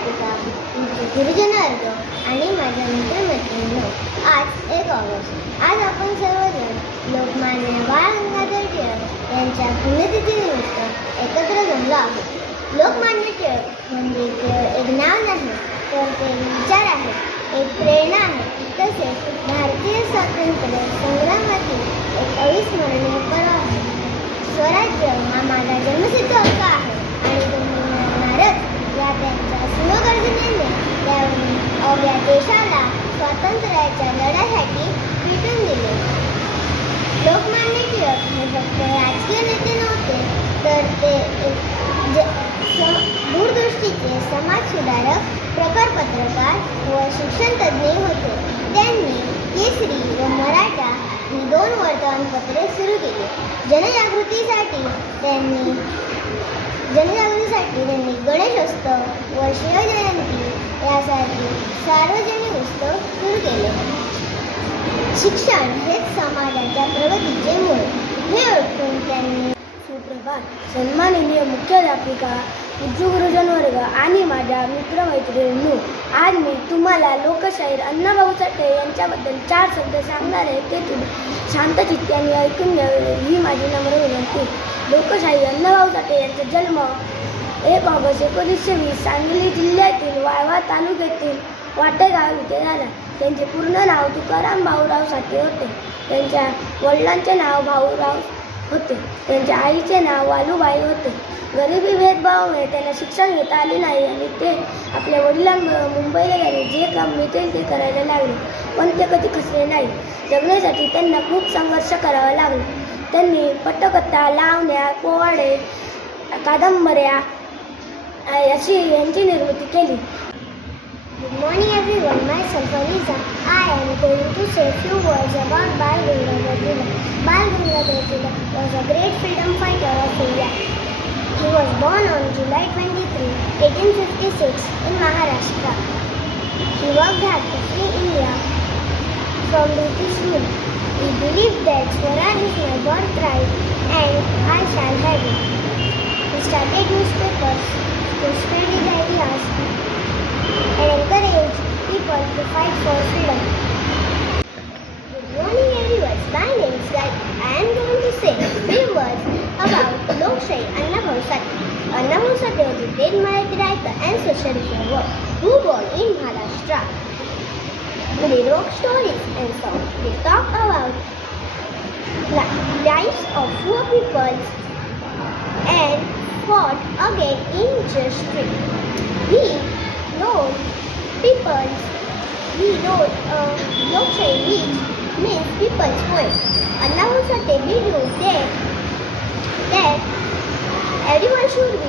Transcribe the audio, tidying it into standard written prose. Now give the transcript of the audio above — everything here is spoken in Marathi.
बालवाटिका, गुरुजन वर्ग आणि माझ्या मित्रमैत्रिणींनो, आज 1 ऑगस्ट. आज आपण सर्वजण लोकमान्य बाळ गंगाधर टिळक यांच्या पुण्यतिथीनिमित्त एकत्र जमलो आहोत. लोकमान्य टिळक म्हणजे केवळ एक नाव नाही, तर ते विचार आहेत, एक प्रेरणा आहे, तसेच भारतीय स्वातंत्र्य संग्रामातील एक अविस्मरणीय पर्व आहे. स्वराज्य हा माझा जन्मसिद्ध हक्क आहे आणि तो मिळणारच या त्यांच्या सुगर्जनेने त्यांनी अवघ्या देशाला स्वातंत्र्याच्या लढ्यासाठी पेटून दिले. लोकमान्य टिळक हे फक्त राजकीय नेते नव्हते, तर ते दूरदृष्टीचे समाजसुधारक, प्रखर पत्रकार व शिक्षणतज्ज्ञ होते. त्यांनी केसरी व मराठा ही 2 वर्तमानपत्रे सुरू केली. जनजागृतीसाठी त्यांनी गणेशोत्सव व शिवजयंती यासारखे सार्वजनिक उत्सव सुरू केले. शिक्षण हेच समाजाच्या प्रगतीचे मूळ हे ओळखून त्यांनी सुप्रभात. सन्माननीय मुख्याध्यापिका, पूज्य गुरुजन वर्ग आणि माझ्या मित्रमैत्रिणींनो, आज मी तुम्हाला लोकशाहीर अण्णाभाऊ साठे यांच्याबद्दल 4 शब्द सांगणार आहे. ते तुम्ही शांत चित्ताने ऐकून घ्यावे ही माझी नम्र विनंती. लोकशाहीर अण्णाभाऊ साठे यांचा जन्म 1 ऑगस्ट 1920 सांगली जिल्ह्यातील वाळवा तालुक्यातील वाटेगाव येथे झाला. त्यांचे पूर्ण नाव तुकाराम भाऊराव साठे होते. त्यांच्या वडिलांचे नाव भाऊराव होते. त्यांच्या आईचे नाव वालूबाई होते. गरिबी भेदभावामुळे त्यांना शिक्षण घेता आले नाही आणि ते आपल्या वडिलांबरोबर मुंबईला गेले. जे काम मिळेल ते करायला लागले, पण ते कधी खचले नाही. जगण्यासाठी त्यांना खूप संघर्ष करावा लागला. त्यांनी पटकथा, लावण्या, पोवाडे, कादंबऱ्या अशी यांची निर्मिती केली. Good morning everyone, myself Aliza. I am going to say a few words about Bal Gangadhar Tilak. Bal Gangadhar Tilak was a great freedom fighter of India. He was born on July 23, 1856 in Maharashtra. He worked hard to free India from British rule. He believed that Swaraj is my birthright and I shall have it. He started newspapers to spread his ideas and encourage people to fight for freedom. Good morning everyone, my name is Gayatri. I am going to say a few words about Lokshahir Annabhau Sathye. Annabhau Sathye was a great Marathi writer and social reformer who born in Maharashtra. They wrote stories and songs. They talk about lives of poor people and fought against injustice. He wrote Lokshahir, which means people's poet. Annabhau Sathye believed that everyone should be